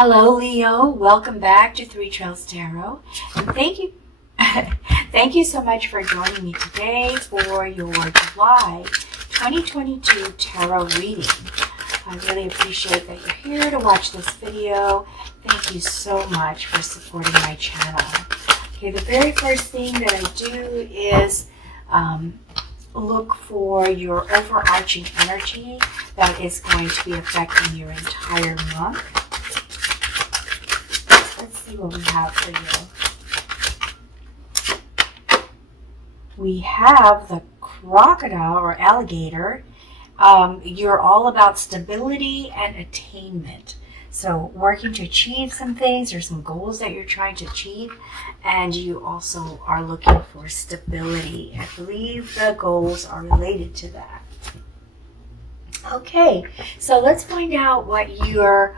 Hello, Leo. Welcome back to Three Trails Tarot. And thank you, thank you so much for joining me today for your July 2022 tarot reading. I really appreciate that you're here to watch this video. Thank you so much for supporting my channel. Okay, the very first thing that I do is look for your overarching energy that is going to be affecting your entire month. Let's see what we have for you. We have the crocodile or alligator. You're all about stability and attainment. So working to achieve some things or some goals that you're trying to achieve, and you also are looking for stability. I believe the goals are related to that. Okay, so let's find out what your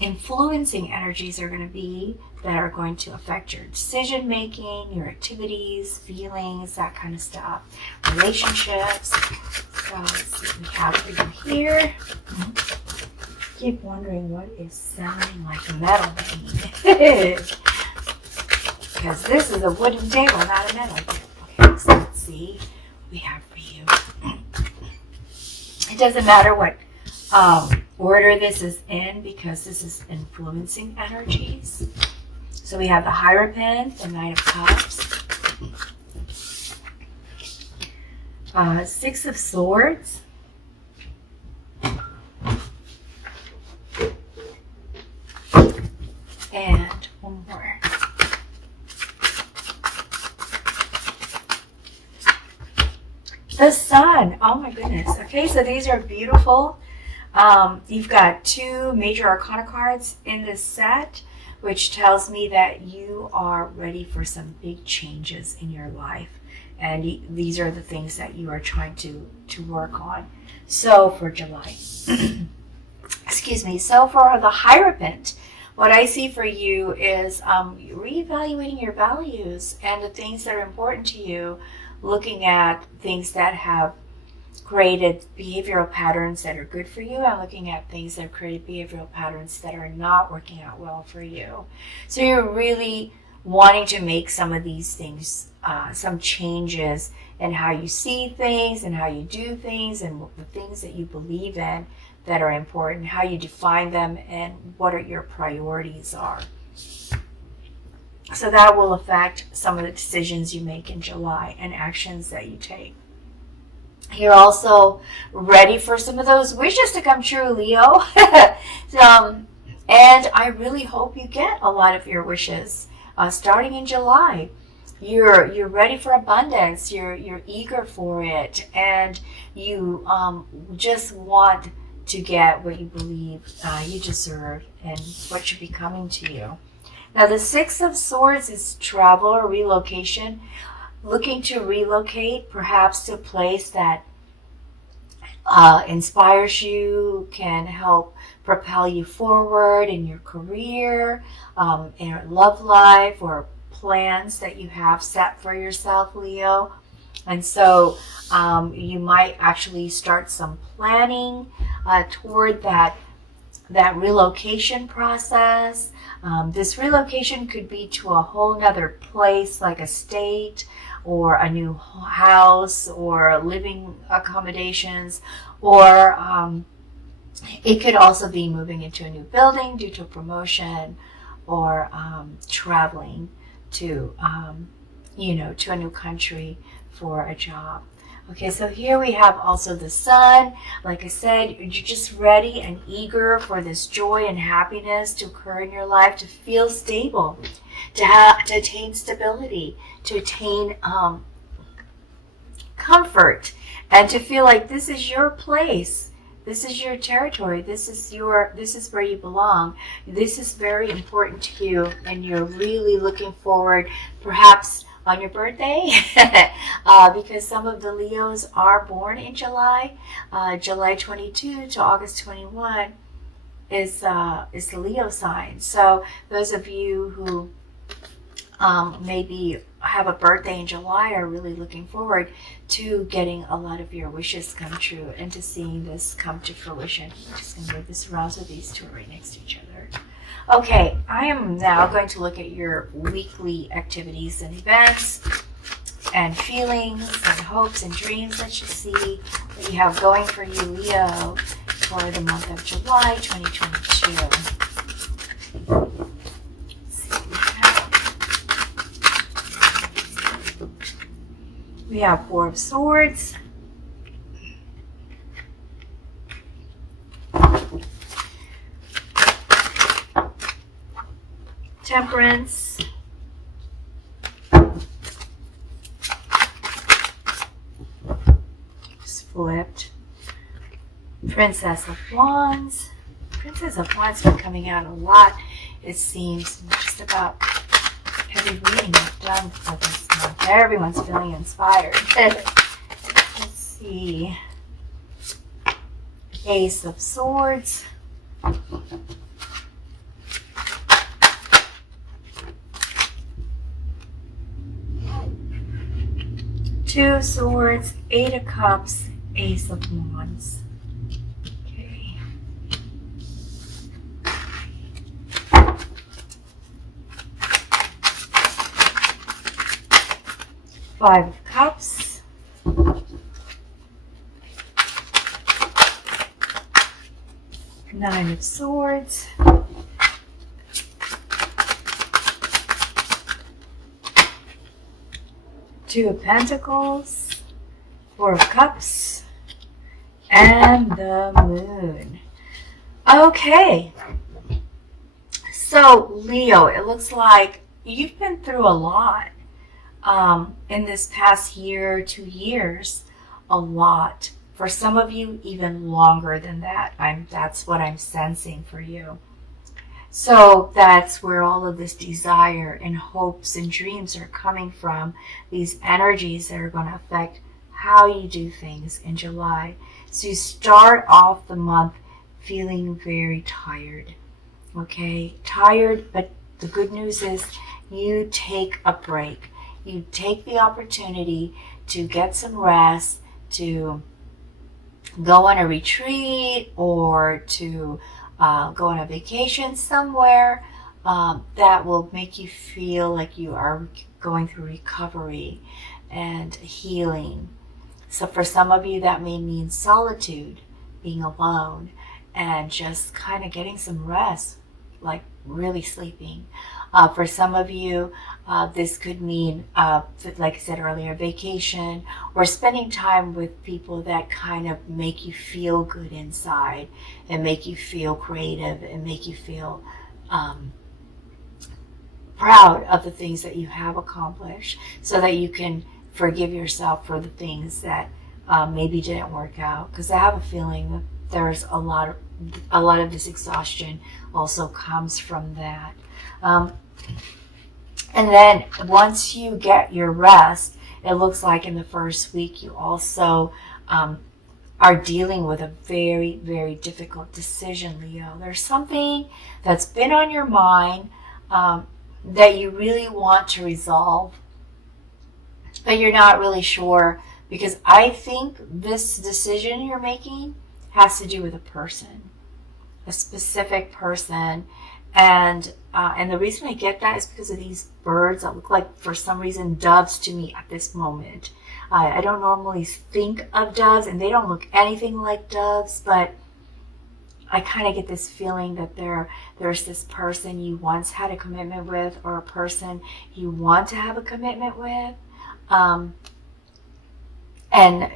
influencing energies are going to be that are going to affect your decision making, your activities, feelings, that kind of stuff, relationships. So let's see what we have for you here. Keep wondering what is sounding like metal because this is a wooden table, not a metal. Okay, so let's see what we have for you. It doesn't matter what order this is in because this is influencing energies. So we have the Hierophant, the Knight of Cups, Six of Swords, and one more. The Sun. Oh my goodness. Okay, so these are beautiful. You've got two major arcana cards in this set, which tells me that you are ready for some big changes in your life. And these are the things that you are trying to work on. So for July, excuse me, so for the Hierophant, what I see for you is reevaluating your values and the things that are important to you, looking at things that have created behavioral patterns that are good for you and looking at things that have created behavioral patterns that are not working out well for you. So you're really wanting to make some of these things, some changes in how you see things and how you do things and the things that you believe in that are important, how you define them, and what are your priorities are. So that will affect some of the decisions you make in July and actions that you take. You're also ready for some of those wishes to come true, Leo. And I really hope you get a lot of your wishes starting in July. You're ready for abundance. You're eager for it, and you just want to get what you believe you deserve and what should be coming to you. Now, the Six of Swords is travel or relocation. Looking to relocate, perhaps to a place that inspires you, can help propel you forward in your career, in your love life, or plans that you have set for yourself, Leo. And so you might actually start some planning toward that relocation process. This relocation could be to a whole nother place, like a state or a new house or living accommodations, or it could also be moving into a new building due to a promotion, or traveling to to a new country for a job. Okay, so here we have also the Sun. Like I said, you're just ready and eager for this joy and happiness to occur in your life, to feel stable, to attain stability, to attain comfort, and to feel like this is your place. This is your territory. This is where you belong. This is very important to you, and you're really looking forward, perhaps on your birthday, because some of the Leos are born in July. July 22 to August 21 is the Leo sign. So those of you who maybe have a birthday in July are really looking forward to getting a lot of your wishes come true and to seeing this come to fruition. I'm just going to move this around so these two are right next to each other. Okay, I am now going to look at your weekly activities and events and feelings and hopes and dreams that you see that you have going for you, Leo, for the month of July 2022. We have Four of Swords, Temperance, just flipped, Princess of Wands. Princess of Wands been coming out a lot, it seems, just about every reading I've done for this month. Everyone's feeling inspired. Let's see. Ace of Swords. Two of Swords, Eight of Cups, Ace of Wands. Okay. Five of Cups. Nine of Swords. Two of Pentacles, Four of Cups, and the Moon. Okay, so Leo, it looks like you've been through a lot in this past year, 2 years, a lot. For some of you, even longer than that. That's what I'm sensing for you. So that's where all of this desire and hopes and dreams are coming from, these energies that are going to affect how you do things in July. So you start off the month feeling very tired, okay? Tired, but the good news is you take a break. You take the opportunity to get some rest, to go on a retreat, or to go on a vacation somewhere that will make you feel like you are going through recovery and healing. So for some of you, that may mean solitude, being alone, and just kind of getting some rest, like really sleeping. For some of you, this could mean, like I said earlier, vacation, or spending time with people that kind of make you feel good inside and make you feel creative and make you feel proud of the things that you have accomplished, so that you can forgive yourself for the things that maybe didn't work out. Because I have a feeling that there's a lot of this exhaustion also comes from that. And then once you get your rest, it looks like in the first week you also are dealing with a very, very difficult decision, Leo. There's something that's been on your mind that you really want to resolve, but you're not really sure, because I think this decision you're making has to do with a person, a specific person. And the reason I get that is because of these birds that look like, for some reason, doves to me at this moment. I don't normally think of doves, and they don't look anything like doves, but I kind of get this feeling that there's this person you once had a commitment with, or a person you want to have a commitment with, and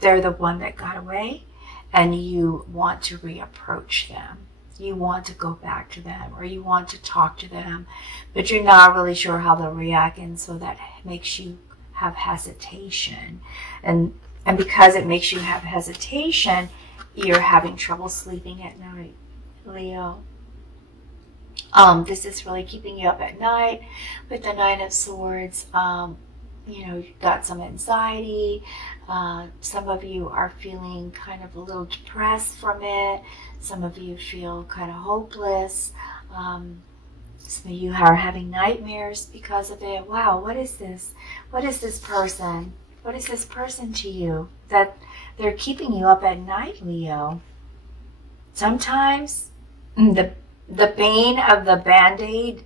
they're the one that got away, and you want to reapproach them. You want to go back to them, or you want to talk to them, but you're not really sure how they'll react, and so that makes you have hesitation. And because it makes you have hesitation, you're having trouble sleeping at night, Leo. This is really keeping you up at night with the Nine of Swords. You've got some anxiety. Some of you are feeling kind of a little depressed from it. Some of you feel kind of hopeless. Some of you are having nightmares because of it. Wow, what is this? What is this person? What is this person to you that they're keeping you up at night, Leo? Sometimes the the pain of the Band-Aid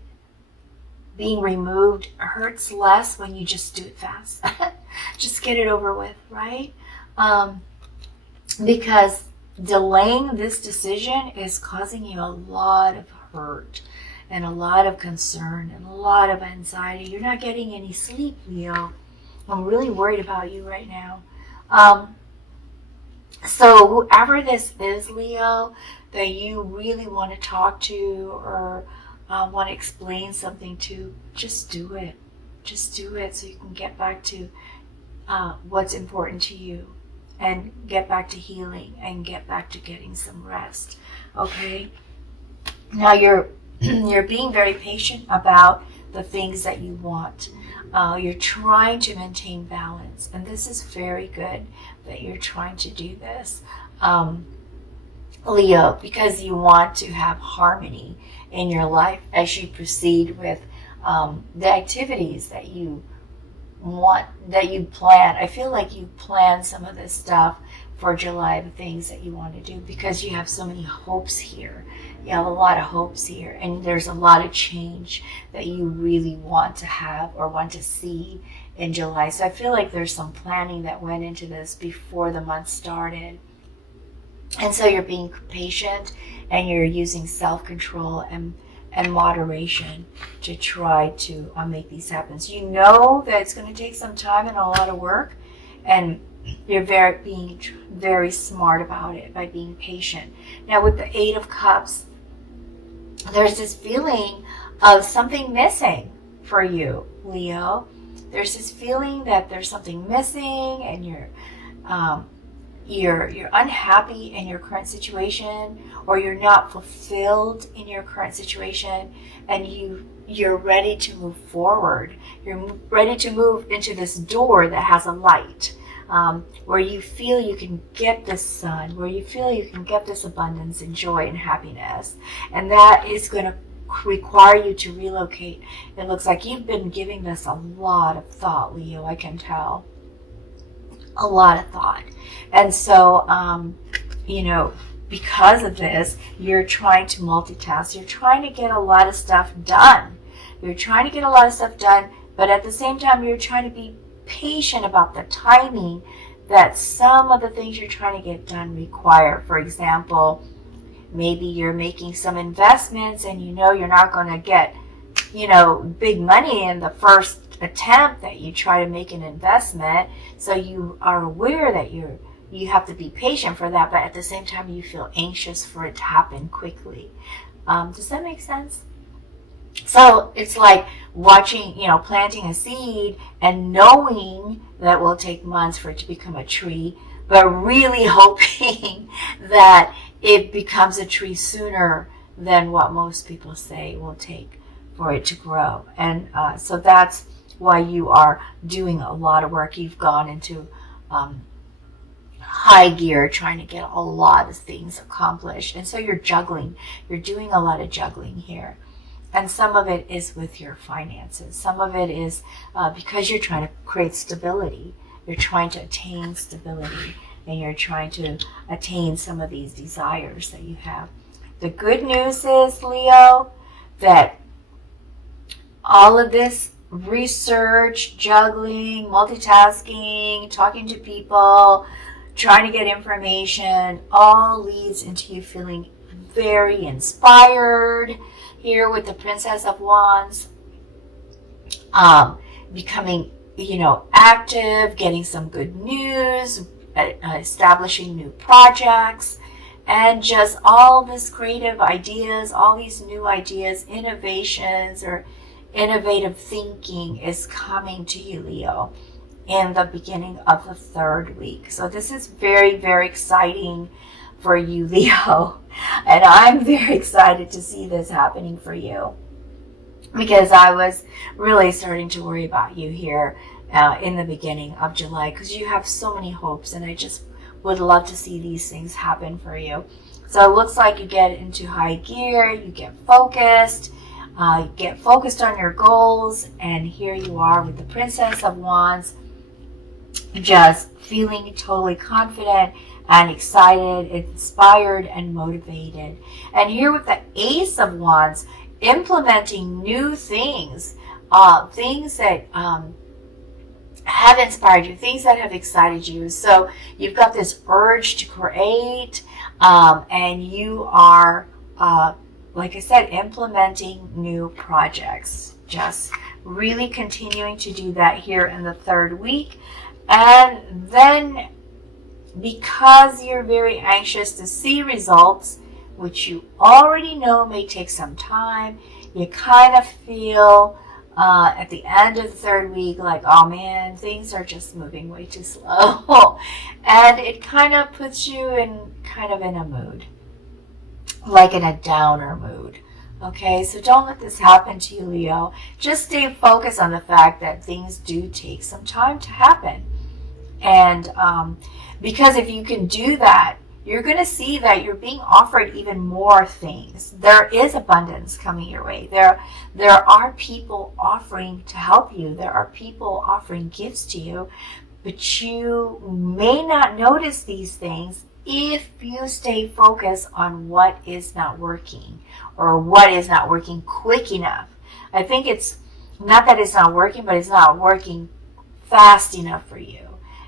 being removed hurts less when you just do it fast. Just get it over with, right? Because delaying this decision is causing you a lot of hurt and a lot of concern and a lot of anxiety. You're not getting any sleep, Leo. I'm really worried about you right now. So whoever this is, Leo, that you really want to talk to or want to explain something to, just do it. Just do it so you can get back to what's important to you and get back to healing and get back to getting some rest. Okay? Now you're being very patient about the things that you want. You're trying to maintain balance, and this is very good that you're trying to do this, Leo, because you want to have harmony in your life as you proceed with the activities that you want, that you plan. I feel like you plan some of this stuff for July, the things that you want to do, because you have so many hopes here. You have a lot of hopes here, and there's a lot of change that you really want to have or want to see in July. So I feel like there's some planning that went into this before the month started. And so you're being patient and you're using self-control and moderation to try to make these happen. So you know that it's going to take some time and a lot of work, and you're being very smart about it by being patient. Now with the Eight of Cups, there's this feeling of something missing for you, Leo. There's this feeling that there's something missing, and you're unhappy in your current situation, or you're not fulfilled in your current situation, and you're ready to move forward. You're ready to move into this door that has a light, where you feel you can get this sun, where you feel you can get this abundance and joy and happiness. And that is going to require you to relocate. It looks like you've been giving this a lot of thought, Leo, I can tell. A lot of thought. And so, because of this, you're trying to multitask. You're trying to get a lot of stuff done. You're trying to get a lot of stuff done, but at the same time, you're trying to be patient about the timing that some of the things you're trying to get done require. For example, maybe you're making some investments and you're not going to get, big money in the first attempt that you try to make an investment. So you are aware that you have to be patient for that, but at the same time you feel anxious for it to happen quickly. Does that make sense? So it's like watching, planting a seed and knowing that it will take months for it to become a tree, but really hoping that it becomes a tree sooner than what most people say it will take for it to grow. And so that's why you are doing a lot of work. You've gone into high gear trying to get a lot of things accomplished. And so you're juggling. You're doing a lot of juggling here. And some of it is with your finances. Some of it is because you're trying to create stability. You're trying to attain stability. And you're trying to attain some of these desires that you have. The good news is, Leo, that all of this research, juggling, multitasking, talking to people, trying to get information, all leads into you feeling very inspired. Here with the Princess of Wands, becoming, active, getting some good news, establishing new projects, and just all this creative ideas, all these new ideas, innovations, or innovative thinking is coming to you, Leo, in the beginning of the third week. So this is very, very exciting for you, Leo. And I'm very excited to see this happening for you, because I was really starting to worry about you here in the beginning of July, because you have so many hopes, and I just would love to see these things happen for you. So it looks like you get into high gear, you get focused on your goals, and here you are with the Princess of Wands, just feeling totally confident, and excited, inspired, and motivated. And here with the Ace of Wands, implementing new things, things that have inspired you, things that have excited you. So you've got this urge to create, and you are, like I said, implementing new projects. Just really continuing to do that here in the third week. And then, because you're very anxious to see results, which you already know may take some time, you kind of feel at the end of the third week like, oh man, things are just moving way too slow. And it kind of puts you in a mood, like in a downer mood. Okay, so don't let this happen to you, Leo. Just stay focused on the fact that things do take some time to happen. And because if you can do that, you're going to see that you're being offered even more things. There is abundance coming your way. There are people offering to help you. There are people offering gifts to you. But you may not notice these things if you stay focused on what is not working, or what is not working quick enough. I think it's not that it's not working, but it's not working fast enough for you.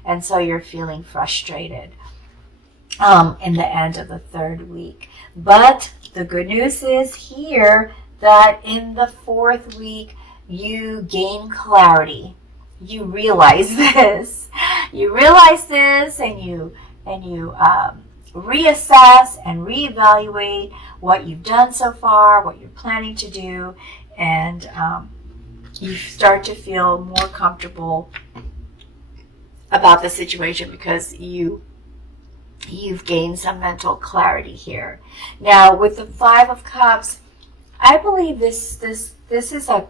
And so you're feeling frustrated in the end of the third week. But the good news is here that in the fourth week, you gain clarity. You realize this. You realize this, and you reassess and reevaluate what you've done so far, what you're planning to do, and you start to feel more comfortable about the situation because you've gained some mental clarity here. Now, with the Five of Cups, I believe this is a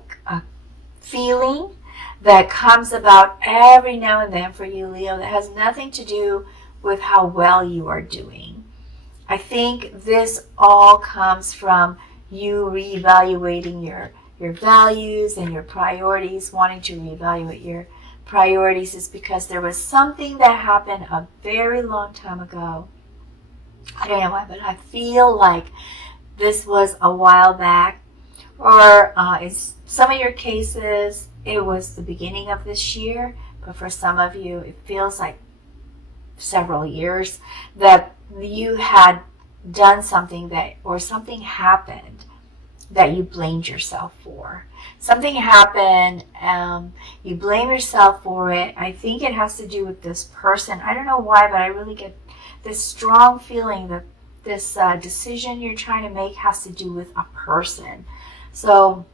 feeling that comes about every now and then for you, Leo, that has nothing to do with how well you are doing. I think this all comes from you reevaluating your values and your priorities. Wanting to reevaluate your priorities is because there was something that happened a very long time ago. I don't know why, but I feel like this was a while back, or in some of your cases it was the beginning of this year, but for some of you it feels like several years that you had done something or something happened that you blamed yourself for. Something happened, you blame yourself for it. I think it has to do with this person. I don't know why, but I really get this strong feeling that this decision you're trying to make has to do with a person. So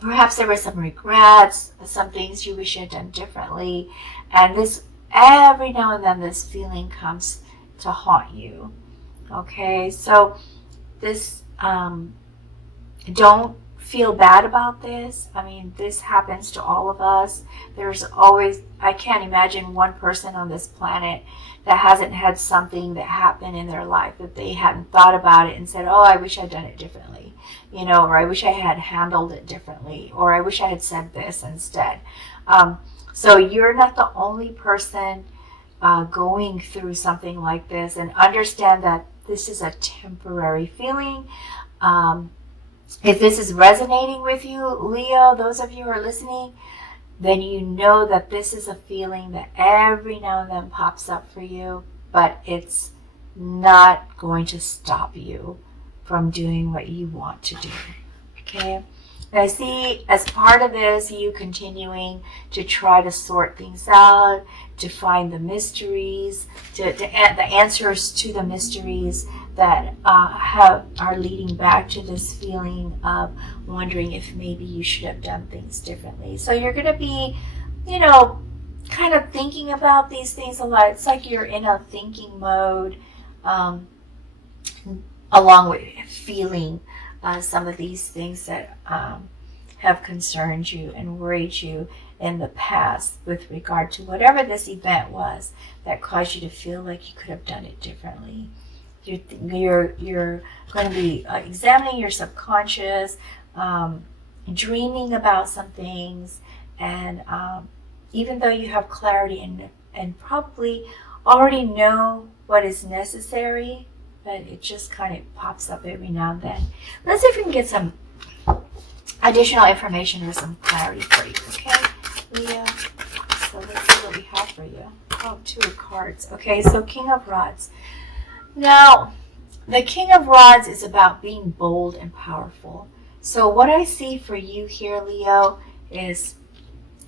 perhaps there were some regrets, some things you wish you had done differently, and this, every now and then, this feeling comes to haunt you. Okay, so this, don't feel bad about this. I mean, this happens to all of us. There's always, I can't imagine one person on this planet that hasn't had something that happened in their life that they hadn't thought about it and said, oh, I wish I'd done it differently, or I wish I had handled it differently, or I wish I had said this instead. So you're not the only person going through something like this, and understand that this is a temporary feeling. If this is resonating with you, Leo, those of you who are listening, then you know that this is a feeling that every now and then pops up for you, but it's not going to stop you from doing what you want to do. Okay? And I see as part of this, you continuing to try to sort things out, to find the mysteries, the answers to the mysteries that are leading back to this feeling of wondering if maybe you should have done things differently. So you're going to be, kind of thinking about these things a lot. It's like you're in a thinking mode, along with feeling some of these things that have concerned you and worried you in the past with regard to whatever this event was that caused you to feel like you could have done it differently. You're going to be examining your subconscious, dreaming about some things, and even though you have clarity and probably already know what is necessary, but it just kind of pops up every now and then. Let's see if we can get some additional information or some clarity for you, okay, Leo? So let's see what we have for you. Oh, 2 of cards. Okay, so King of Rods. Now, the King of Rods is about being bold and powerful. So what I see for you here, Leo, is,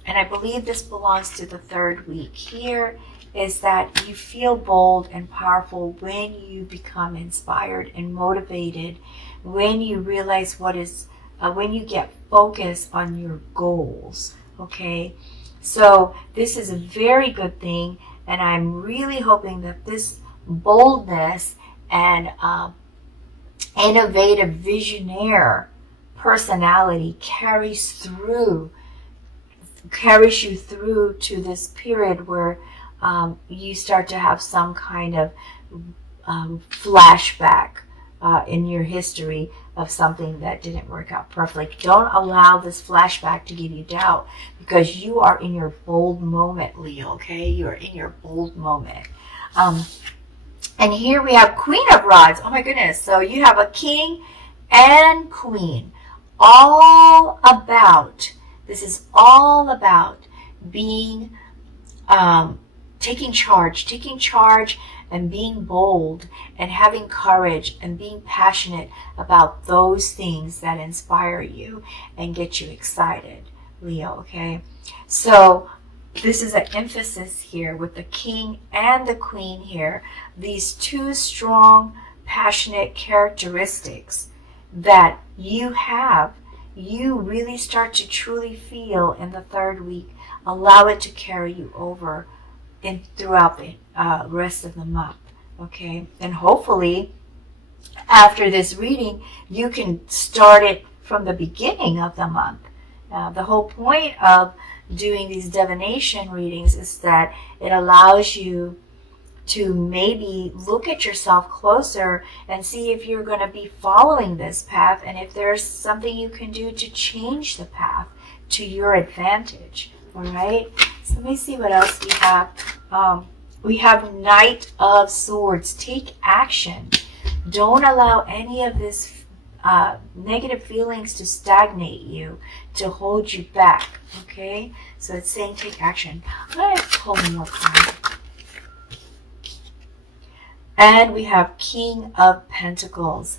and I believe this belongs to the 3rd week here, is that you feel bold and powerful when you become inspired and motivated, when you realize what is, when you get focused on your goals, okay? So this is a very good thing, and I'm really hoping that this boldness and innovative visionaire personality carries you through to this period where you start to have some kind of flashback in your history of something that didn't work out perfectly. Don't allow this flashback to give you doubt, because you are in your bold moment, Leo, okay? You're in your bold moment. And here we have Queen of Rods. Oh my goodness. So you have a king and queen. This is all about being, taking charge and being bold and having courage and being passionate about those things that inspire you and get you excited, Leo, okay? So this is an emphasis here with the king and the queen here. These 2 strong, passionate characteristics that you have, you really start to truly feel in the 3rd week. Allow it to carry you over throughout the rest of the month, okay? And hopefully, after this reading, you can start it from the beginning of the month. The whole point of doing these divination readings is that it allows you to maybe look at yourself closer and see if you're going to be following this path, and if there's something you can do to change the path to your advantage. All right, so let me see what else we have. We have Knight of Swords. Take action. Don't allow any of this negative feelings to stagnate you, to hold you back. Okay, so it's saying take action. I'm going to pull one more card. And we have King of Pentacles,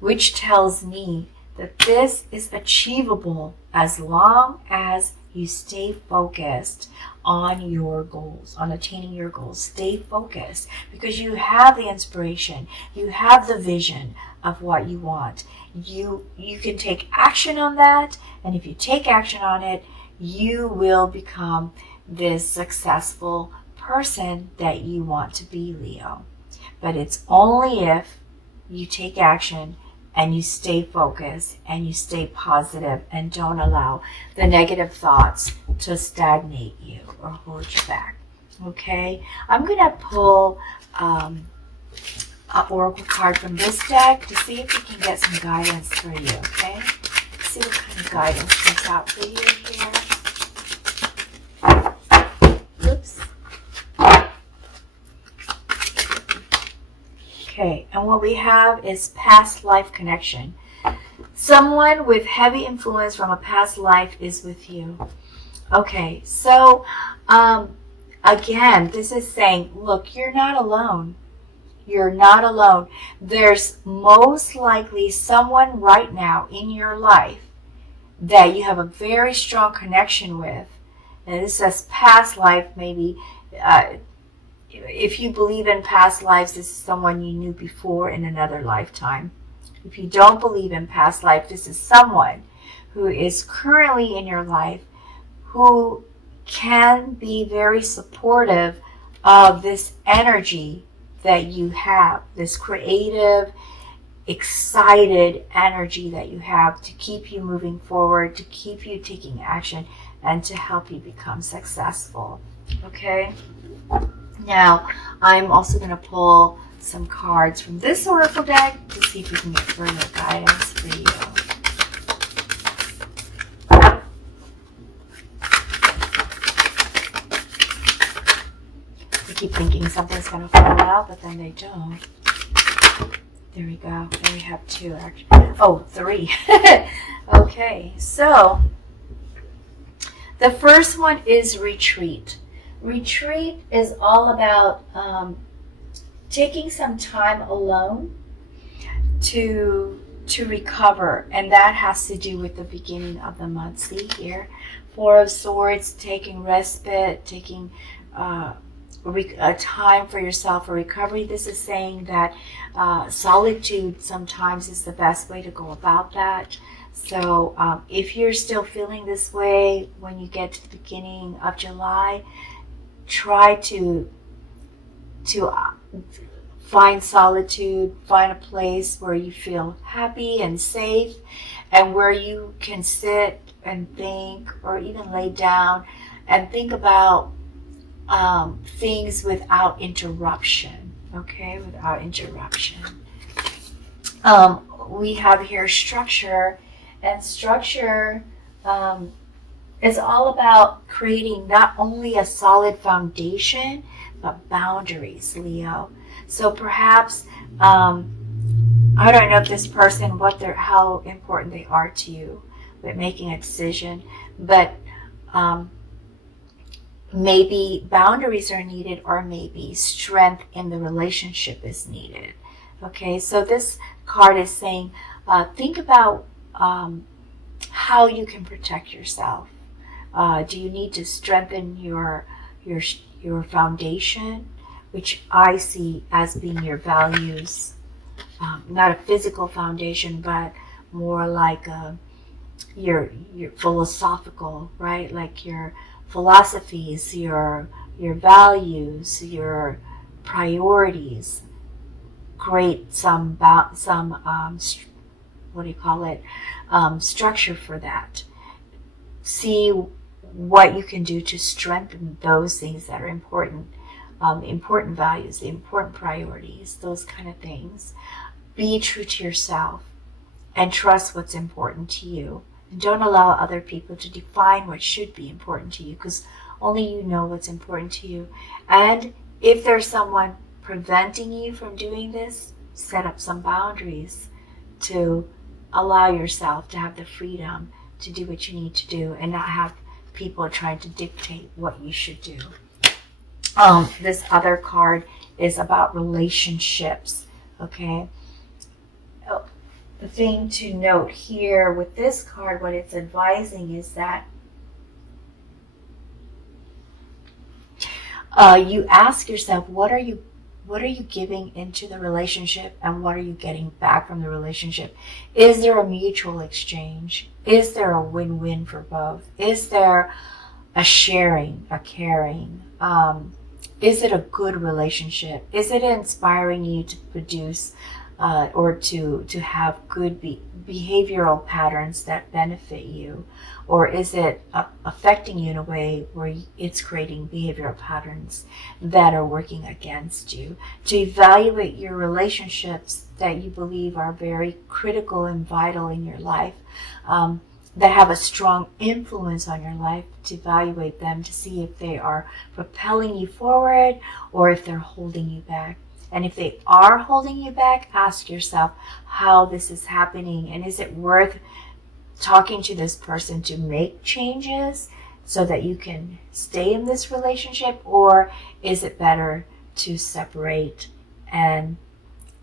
which tells me that this is achievable as long as you stay focused on your goals, on attaining your goals. Stay focused, because you have the inspiration, you have the vision of what you want. You can take action on that, and if you take action on it, you will become this successful person that you want to be, Leo. But it's only if you take action and you stay focused and you stay positive and don't allow the negative thoughts to stagnate you or hold you back. Okay, I'm going to pull an oracle card from this deck to see if we can get some guidance for you. Okay, let's see what kind of guidance comes out for you here. Oops. Okay, and what we have is past life connection. Someone with heavy influence from a past life is with you. Okay, so again, this is saying, look, you're not alone. You're not alone. There's most likely someone right now in your life that you have a very strong connection with. And this says past life, maybe. If you believe in past lives, this is someone you knew before in another lifetime. If you don't believe in past life, this is someone who is currently in your life who can be very supportive of this energy that you have, this creative, excited energy that you have to keep you moving forward, to keep you taking action, and to help you become successful. Okay? Now, I'm also going to pull some cards from this oracle deck to see if we can get further guidance for you. I keep thinking thinking something's going to fall out, but then they don't. There we go. There we have 2, actually. Oh, 3. Okay, so the first one is retreat. Retreat is all about taking some time alone to recover, and that has to do with the beginning of the month. See here, 4 of Swords, taking respite, taking a time for yourself for recovery. This is saying that solitude sometimes is the best way to go about that. So if you're still feeling this way when you get to the beginning of July, try to find solitude, find a place where you feel happy and safe, and where you can sit and think, or even lay down and think about things without interruption. Okay, without interruption. We have here structure, and structure is all about creating not only a solid foundation, but boundaries, Leo. So perhaps, I don't know if this person, how important they are to you with making a decision, but maybe boundaries are needed, or maybe strength in the relationship is needed. Okay, so this card is saying, think about how you can protect yourself. Do you need to strengthen your foundation, which I see as being your values, not a physical foundation, but more like your philosophical, right? Like your philosophies, your values, your priorities. Create some structure for that. See what you can do to strengthen those things that are important. Important values, the important priorities, those kind of things. Be true to yourself and trust what's important to you. And don't allow other people to define what should be important to you, because only you know what's important to you. And if there's someone preventing you from doing this, set up some boundaries to allow yourself to have the freedom to do what you need to do and not have people trying to dictate what you should do. This other card is about relationships, okay? The thing to note here with this card, what it's advising is that you ask yourself, what are you giving into the relationship, and what are you getting back from the relationship? Is there a mutual exchange? Is there a win-win for both? Is there a sharing, a caring? Is it a good relationship? Is it inspiring you to produce or to have good behavioral patterns that benefit you? Or is it affecting you in a way where it's creating behavioral patterns that are working against you? To evaluate your relationships that you believe are very critical and vital in your life, that have a strong influence on your life, to evaluate them to see if they are propelling you forward or if they're holding you back. And if they are holding you back, ask yourself how this is happening, and is it worth talking to this person to make changes so that you can stay in this relationship, or is it better to separate and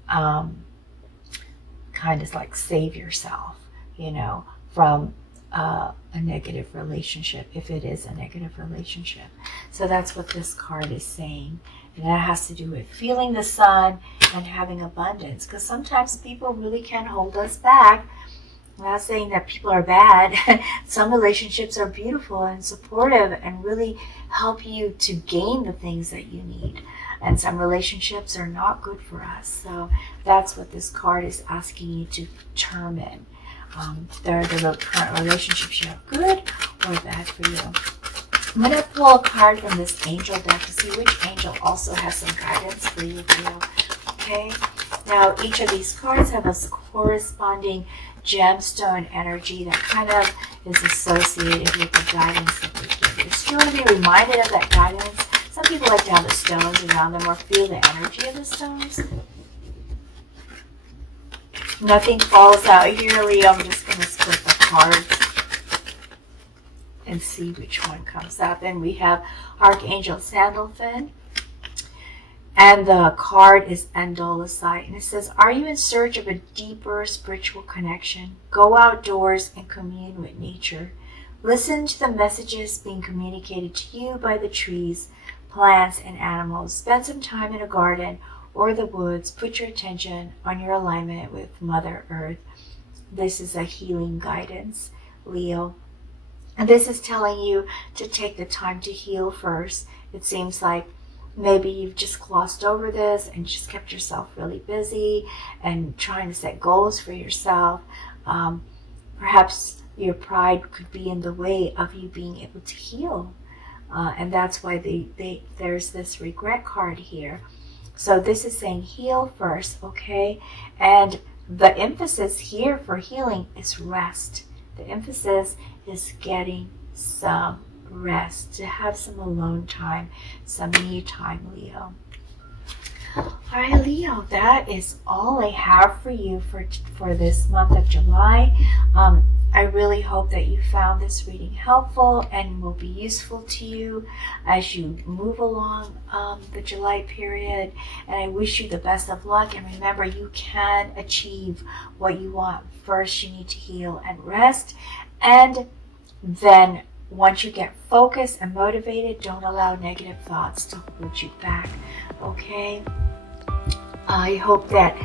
kind of like save yourself, from a negative relationship, if it is a negative relationship. So that's what this card is saying. And that has to do with feeling the sun and having abundance, because sometimes people really can hold us back. I'm not saying that people are bad. Some relationships are beautiful and supportive and really help you to gain the things that you need. And some relationships are not good for us. So that's what this card is asking you to determine. The current relationships you have, good or bad for you. I'm going to pull a card from this angel deck to see which angel also has some guidance for you, Leo. Okay? Now, each of these cards have a corresponding gemstone energy that kind of is associated with the guidance that they give you. So you want to be reminded of that guidance. Some people like to have the stones around them or feel the energy of the stones. Nothing falls out here, Leo. I'm just going to split the cards and see which one comes out. Then we have Archangel Sandalphon. And the card is Endolicite. And it says, are you in search of a deeper spiritual connection? Go outdoors and commune with nature. Listen to the messages being communicated to you by the trees, plants, and animals. Spend some time in a garden or the woods. Put your attention on your alignment with Mother Earth. This is a healing guidance, Leo. And this is telling you to take the time to heal first. It seems like maybe you've just glossed over this and just kept yourself really busy and trying to set goals for yourself. Perhaps your pride could be in the way of you being able to heal. And that's why there's this regret card here. So this is saying heal first, okay? And the emphasis here for healing is rest. The emphasis is getting some rest, to have some alone time, some me time, Leo. All right, Leo, that is all I have for you for this month of July. I really hope that you found this reading helpful and will be useful to you as you move along the July period. And I wish you the best of luck. And remember, you can achieve what you want. First, you need to heal and rest. And then once you get focused and motivated, don't allow negative thoughts to hold you back. Okay? I hope that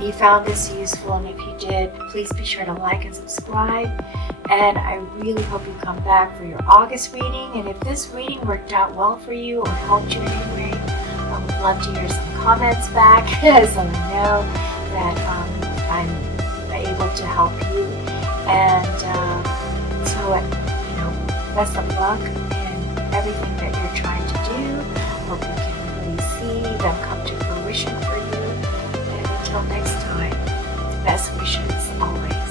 you found this useful, and if you did, please be sure to like and subscribe. And I really hope you come back for your August reading. And if this reading worked out well for you or helped you in any way, I would love to hear some comments back so I know that I'm able to help you. And so, best of luck in everything that you're trying to do. Hope you can really see them come to fruition for you. And until next time, best wishes always.